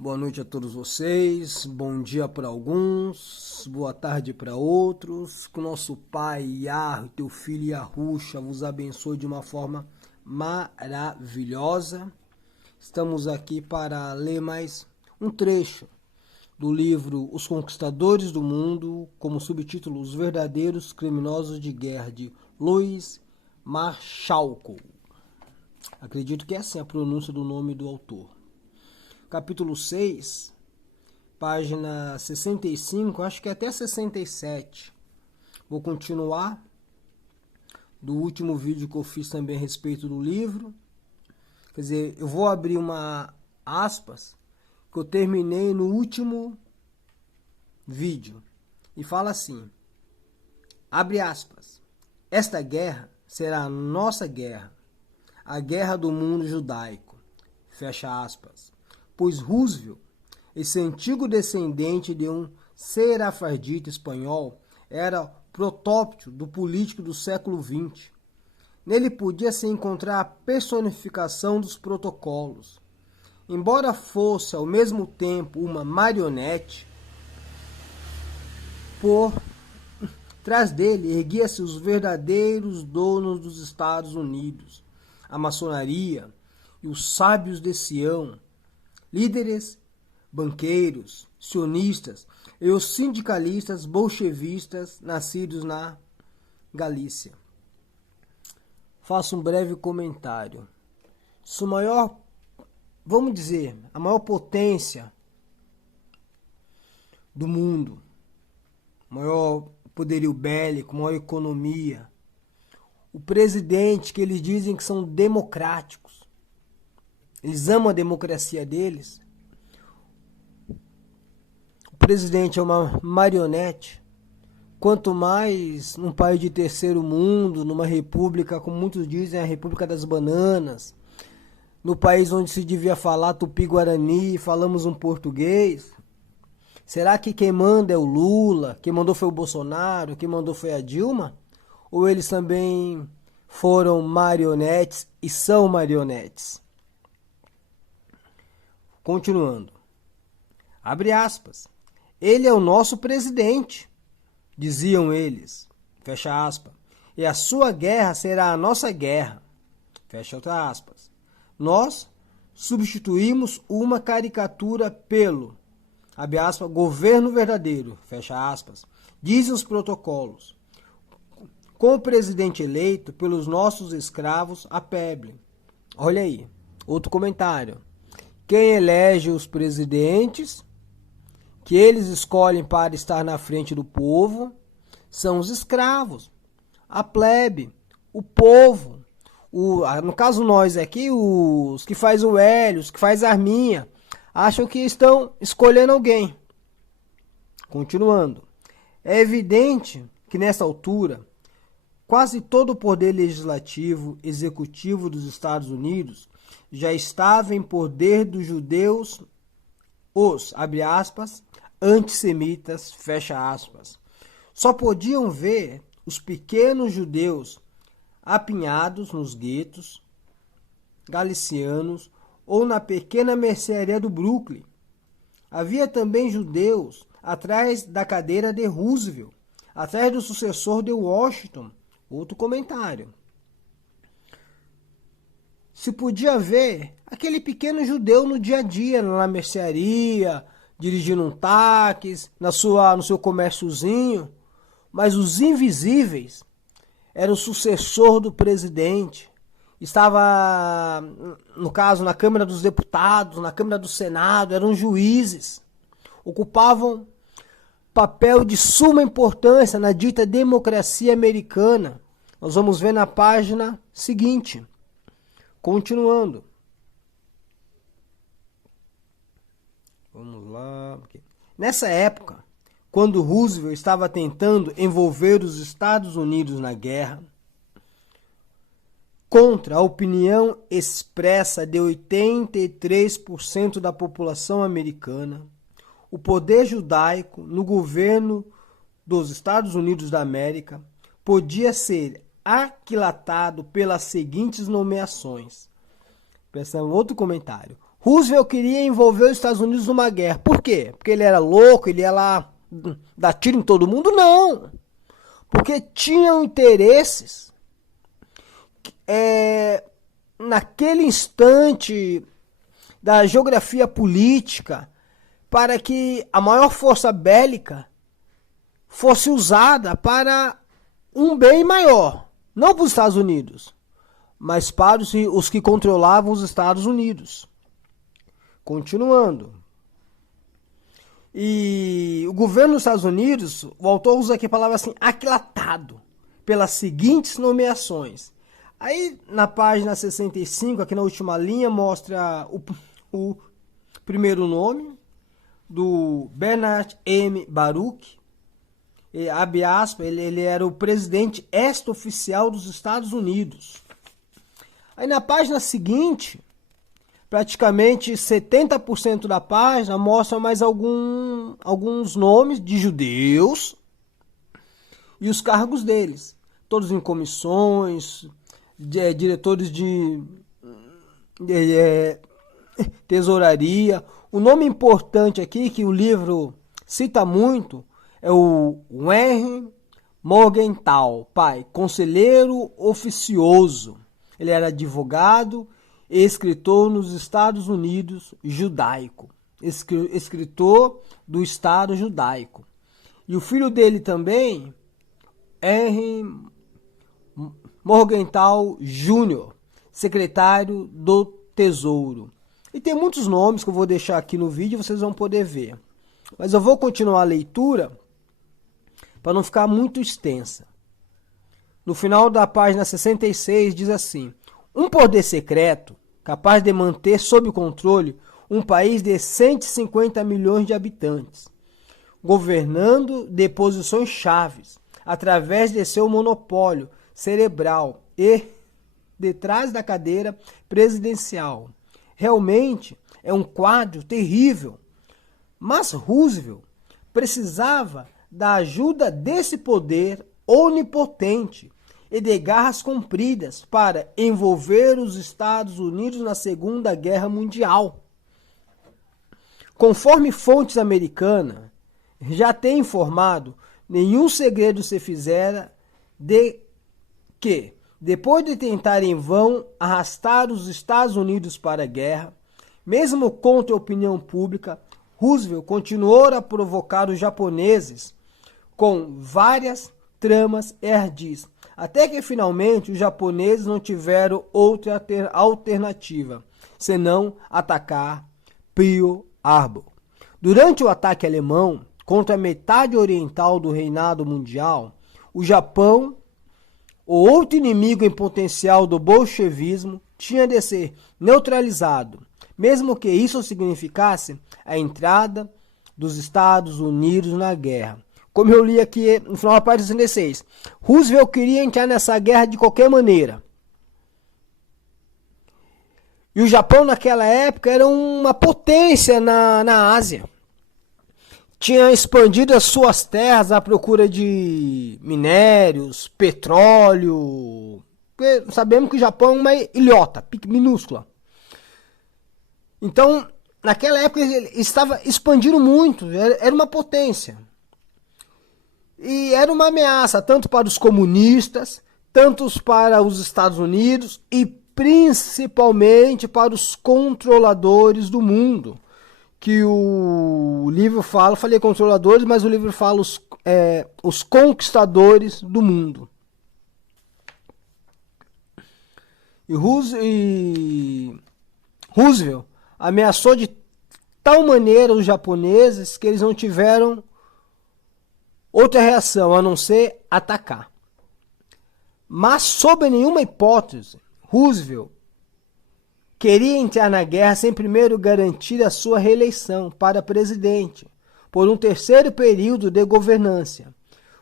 Boa noite a todos vocês, bom dia para alguns, boa tarde para outros. Que o nosso Pai, Yahweh, teu filho Yahusha, vos abençoe de uma forma maravilhosa. Estamos aqui para ler mais um trecho do livro Os Conquistadores do Mundo, como subtítulo Os Verdadeiros Criminosos de Guerra, de Louis Marschalco. Acredito que é assim a pronúncia do nome do autor. Capítulo 6, página 65, acho que até 67. Vou continuar do último vídeo que eu fiz também a respeito do livro. Quer dizer, eu vou abrir uma aspas que eu terminei no último vídeo. E fala assim, abre aspas, esta guerra será a nossa guerra, a guerra do mundo judaico, fecha aspas. Pois Roosevelt, esse antigo descendente de um serafardita espanhol, era protótipo do político do século XX. Nele podia-se encontrar a personificação dos protocolos. Embora fosse ao mesmo tempo uma marionete, por trás dele erguia-se os verdadeiros donos dos Estados Unidos, a maçonaria e os sábios de Sião, líderes, banqueiros, sionistas e os sindicalistas bolchevistas nascidos na Galícia. Faço um breve comentário. A maior potência do mundo, maior poderio bélico, maior economia, o presidente que eles dizem que são democráticos, eles amam a democracia deles. O presidente é uma marionete. Quanto mais num país de terceiro mundo, numa república, como muitos dizem, a República das Bananas, no país onde se devia falar tupi-guarani, falamos um português. Será que quem manda é o Lula? Quem mandou foi o Bolsonaro? Quem mandou foi a Dilma? Ou eles também foram marionetes e são marionetes? Continuando, abre aspas, ele é o nosso presidente, diziam eles, fecha aspas, e a sua guerra será a nossa guerra, fecha outra aspas. Nós substituímos uma caricatura pelo, abre aspas, governo verdadeiro, fecha aspas, dizem os protocolos, com o presidente eleito pelos nossos escravos a peble. Olha aí, outro comentário. Quem elege os presidentes, que eles escolhem para estar na frente do povo, são os escravos, a plebe, o povo. No caso nós aqui, os que faz o Hélio, os que faz a Arminha, acham que estão escolhendo alguém. Continuando. É evidente que nessa altura, quase todo o poder legislativo, executivo dos Estados Unidos já estava em poder dos judeus, os, abre aspas, antissemitas, fecha aspas. Só podiam ver os pequenos judeus apinhados nos guetos galicianos ou na pequena mercearia do Brooklyn. Havia também judeus atrás da cadeira de Roosevelt, atrás do sucessor de Washington. Outro comentário. Se podia ver aquele pequeno judeu no dia a dia, na mercearia, dirigindo um táxi, no seu comérciozinho, mas os invisíveis eram o sucessor do presidente. Estava, no caso, na Câmara dos Deputados, na Câmara do Senado, eram juízes. Ocupavam papel de suma importância na dita democracia americana. Nós vamos ver na página seguinte. Continuando. Vamos lá. Nessa época, quando Roosevelt estava tentando envolver os Estados Unidos na guerra, contra a opinião expressa de 83% da população americana, o poder judaico no governo dos Estados Unidos da América podia ser aquilatado pelas seguintes nomeações. Presta outro comentário. Roosevelt queria envolver os Estados Unidos numa guerra. Por quê? Porque ele era louco, ele ia lá dar tiro em todo mundo? Não. Porque tinham interesses naquele instante da geografia política para que a maior força bélica fosse usada para um bem maior. Não para os Estados Unidos, mas para os que controlavam os Estados Unidos. Continuando. E o governo dos Estados Unidos, o autor usa aqui a palavra assim, aquilatado, pelas seguintes nomeações. Aí na página 65, aqui na última linha, mostra o primeiro nome do Bernard M. Baruch. Abre aspas, ele era o presidente extra-oficial dos Estados Unidos. Aí na página seguinte, praticamente 70% da página mostra mais alguns nomes de judeus e os cargos deles. Todos em comissões, diretores de tesouraria. O nome importante aqui, que o livro cita muito, é o Henry Morgenthau, pai, conselheiro oficioso. Ele era advogado e escritor nos Estados Unidos judaico. Escritor do Estado judaico. E o filho dele também, Henry Morgenthau Jr., secretário do Tesouro. E tem muitos nomes que eu vou deixar aqui no vídeo, vocês vão poder ver. Mas eu vou continuar a leitura para não ficar muito extensa. No final da página 66 diz assim: um poder secreto capaz de manter sob controle um país de 150 milhões de habitantes, governando de posições chaves, através de seu monopólio cerebral e detrás da cadeira presidencial. Realmente é um quadro terrível. Mas Roosevelt precisava da ajuda desse poder onipotente e de garras compridas para envolver os Estados Unidos na Segunda Guerra Mundial. Conforme fontes americanas já têm informado, nenhum segredo se fizera de que, depois de tentar em vão arrastar os Estados Unidos para a guerra, mesmo contra a opinião pública, Roosevelt continuou a provocar os japoneses com várias tramas ardis, até que finalmente os japoneses não tiveram outra alternativa, senão atacar Pearl Harbor. Durante o ataque alemão contra a metade oriental do reinado mundial, o Japão, o outro inimigo em potencial do bolchevismo, tinha de ser neutralizado, mesmo que isso significasse a entrada dos Estados Unidos na guerra. Como eu li aqui no final da página 66, Roosevelt queria entrar nessa guerra de qualquer maneira. E o Japão naquela época era uma potência na Ásia. Tinha expandido as suas terras à procura de minérios, petróleo. Sabemos que o Japão é uma ilhota, minúscula. Então, naquela época ele estava expandindo muito, era uma potência. E era uma ameaça tanto para os comunistas, tanto para os Estados Unidos e principalmente para os controladores do mundo. Que o livro fala, falei controladores, mas o livro fala os conquistadores do mundo. E Roosevelt ameaçou de tal maneira os japoneses que eles não tiveram outra reação a não ser atacar. Mas, sob nenhuma hipótese, Roosevelt queria entrar na guerra sem primeiro garantir a sua reeleição para presidente, por um terceiro período de governância.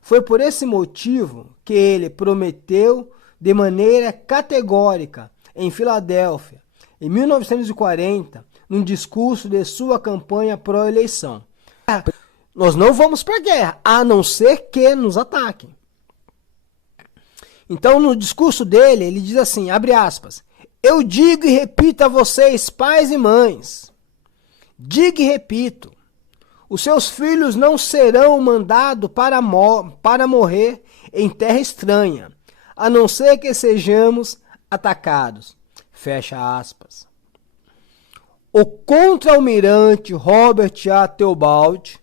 Foi por esse motivo que ele prometeu de maneira categórica em Filadélfia, em 1940, num discurso de sua campanha pró-eleição: nós não vamos para a guerra, a não ser que nos ataquem. Então, no discurso dele, ele diz assim, abre aspas: Eu digo e repito a vocês, pais e mães, digo e repito, os seus filhos não serão mandados para morrer em terra estranha, a não ser que sejamos atacados. Fecha aspas. O contra-almirante Robert A. Theobald,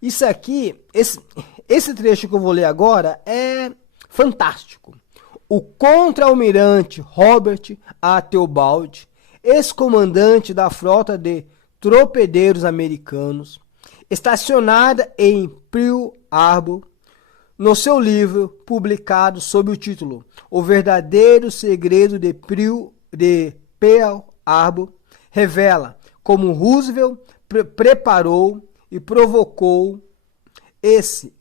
isso aqui, esse trecho que eu vou ler agora é fantástico. O contra-almirante Robert A. Theobald, ex-comandante da frota de torpedeiros americanos, estacionada em Pearl Harbor, no seu livro publicado sob o título O Verdadeiro Segredo de Pearl Harbor, revela como Roosevelt preparou e provocou esse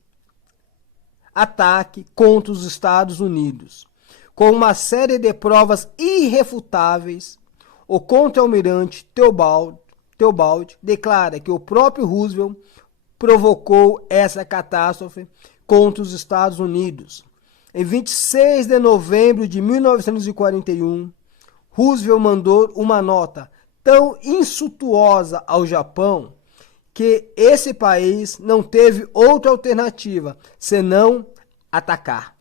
ataque contra os Estados Unidos. Com uma série de provas irrefutáveis, o contra-almirante Theobald declara que o próprio Roosevelt provocou essa catástrofe contra os Estados Unidos. Em 26 de novembro de 1941, Roosevelt mandou uma nota tão insultuosa ao Japão que esse país não teve outra alternativa senão atacar.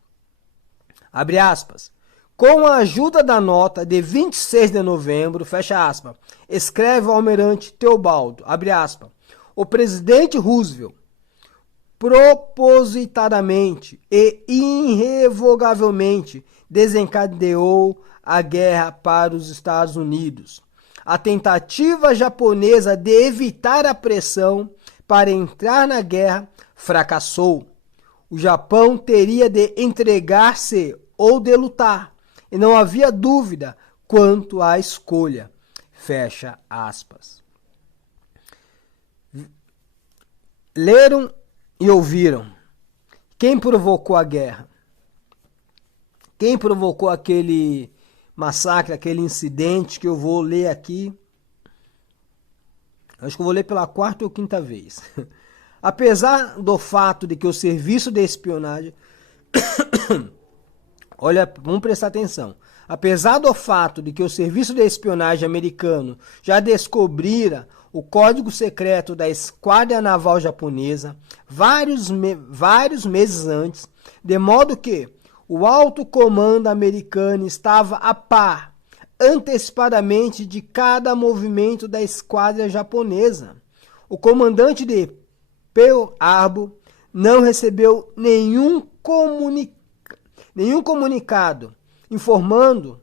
Abre aspas. Com a ajuda da nota de 26 de novembro, fecha aspas, escreve o almirante Theobald, abre aspas, o presidente Roosevelt propositadamente e irrevogavelmente desencadeou a guerra para os Estados Unidos. A tentativa japonesa de evitar a pressão para entrar na guerra fracassou. O Japão teria de entregar-se ou de lutar, e não havia dúvida quanto à escolha. Fecha aspas. Leram e ouviram. Quem provocou a guerra? Quem provocou aquele massacre, aquele incidente que eu vou ler aqui? Acho que eu vou ler pela quarta ou quinta vez. Apesar do fato de que o serviço de espionagem... Olha, vamos prestar atenção. Apesar do fato de que o serviço de espionagem americano já descobrira o código secreto da Esquadra Naval Japonesa vários meses antes, de modo que o alto comando americano estava a par, antecipadamente, de cada movimento da esquadra japonesa. O comandante de Pearl Harbor não recebeu nenhum comunicado informando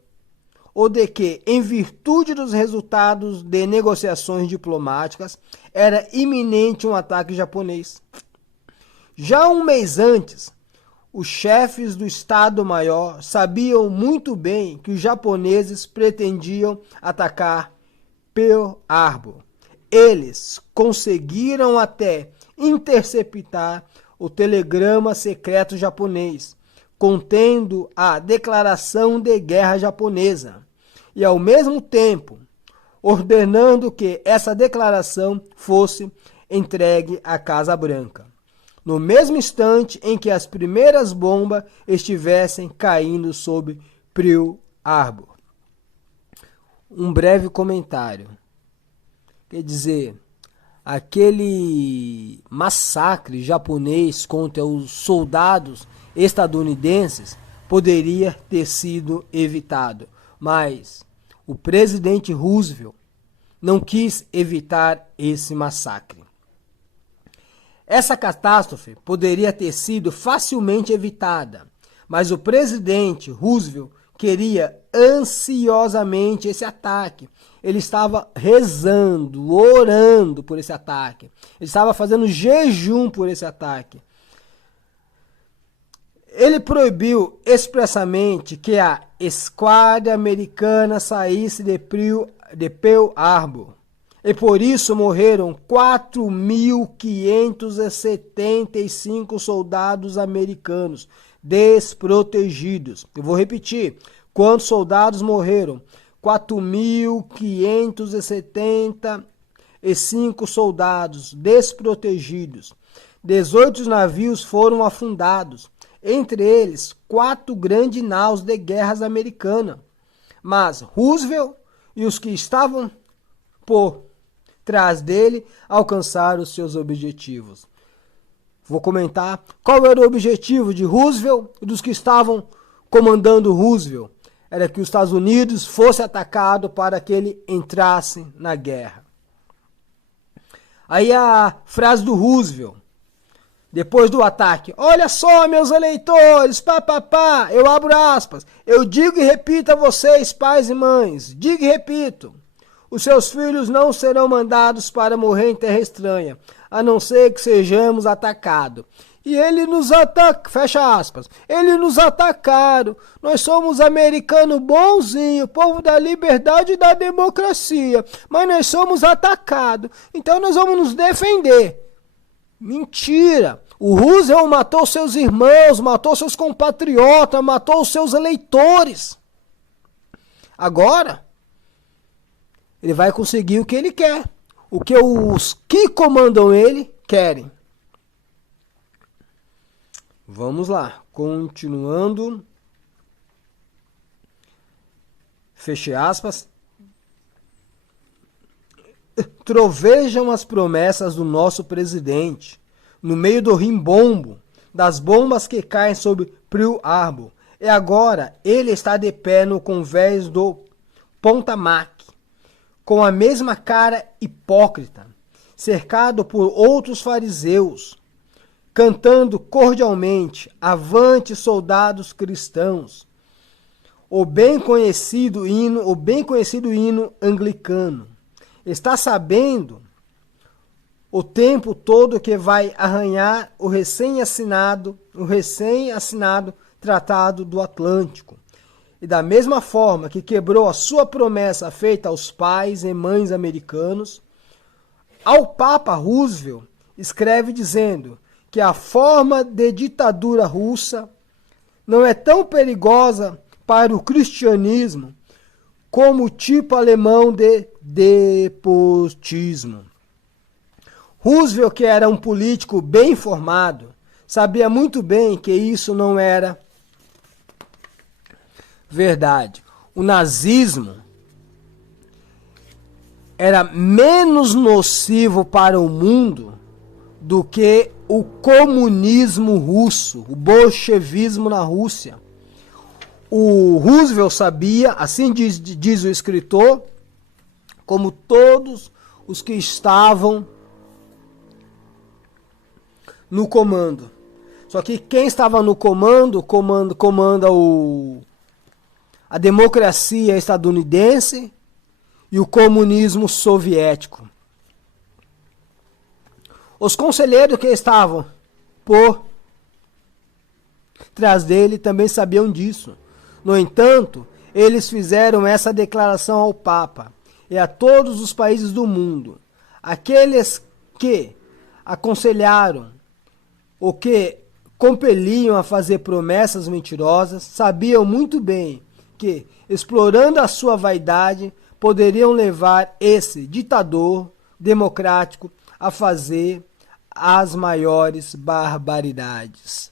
ou de que, em virtude dos resultados de negociações diplomáticas, era iminente um ataque japonês. Já um mês antes, os chefes do Estado-Maior sabiam muito bem que os japoneses pretendiam atacar Pearl Harbor. Eles conseguiram até interceptar o telegrama secreto japonês, contendo a declaração de guerra japonesa, e ao mesmo tempo ordenando que essa declaração fosse entregue à Casa Branca, no mesmo instante em que as primeiras bombas estivessem caindo sobre Pearl Harbor. Um breve comentário. Quer dizer, aquele massacre japonês contra os soldados estadunidenses poderia ter sido evitado, mas o presidente Roosevelt não quis evitar esse massacre. Essa catástrofe poderia ter sido facilmente evitada, mas o presidente Roosevelt queria ansiosamente esse ataque. Ele estava rezando, orando por esse ataque. Ele estava fazendo jejum por esse ataque. Ele proibiu expressamente que a esquadra americana saísse de Pearl Harbor. E por isso morreram 4.575 soldados americanos desprotegidos. Eu vou repetir. Quantos soldados morreram? 4.575 soldados desprotegidos. 18 navios foram afundados. Entre eles, 4 grandes naus de guerras americanas. mas Roosevelt e os que estavam por trás dele alcançaram os seus objetivos. Vou comentar qual era o objetivo de Roosevelt e dos que estavam comandando Roosevelt. Era que os Estados Unidos fosse atacado para que ele entrasse na guerra. Aí a frase do Roosevelt, depois do ataque: olha só, meus eleitores, pá, eu abro aspas, eu digo e repito a vocês, pais e mães, digo e repito, os seus filhos não serão mandados para morrer em terra estranha, a não ser que sejamos atacados. E ele nos ataca, fecha aspas, eles nos atacaram, nós somos americanos bonzinhos, povo da liberdade e da democracia, mas nós somos atacados, então nós vamos nos defender. Mentira! O Roosevelt matou seus irmãos, matou seus compatriotas, matou os seus eleitores. Agora, ele vai conseguir o que ele quer, o que os que comandam ele querem. Vamos lá, continuando. Feche aspas. Trovejam as promessas do nosso presidente, no meio do rimbombo, das bombas que caem sobre Pearl Harbor. E agora ele está de pé no convés do Potomac, com a mesma cara hipócrita, cercado por outros fariseus, cantando cordialmente, avante soldados cristãos, o bem conhecido hino anglicano. Está sabendo o tempo todo que vai arranhar o recém-assinado Tratado do Atlântico. E da mesma forma que quebrou a sua promessa feita aos pais e mães americanos, ao Papa Roosevelt escreve dizendo que a forma de ditadura russa não é tão perigosa para o cristianismo como o tipo alemão de despotismo. Roosevelt, que era um político bem informado, sabia muito bem que isso não era verdade. O nazismo era menos nocivo para o mundo do que o comunismo russo, o bolchevismo na Rússia. O Roosevelt sabia, assim diz o escritor, como todos os que estavam no comando. Só que quem estava no comanda a democracia estadunidense e o comunismo soviético. Os conselheiros que estavam por trás dele também sabiam disso. No entanto, eles fizeram essa declaração ao Papa e a todos os países do mundo. Aqueles que aconselharam ou que compeliam a fazer promessas mentirosas sabiam muito bem que, explorando a sua vaidade, poderiam levar esse ditador democrático a fazer as maiores barbaridades.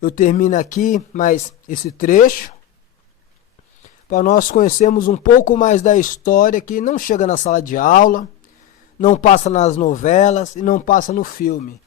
Eu termino aqui mais esse trecho para nós conhecermos um pouco mais da história que não chega na sala de aula, não passa nas novelas e não passa no filme.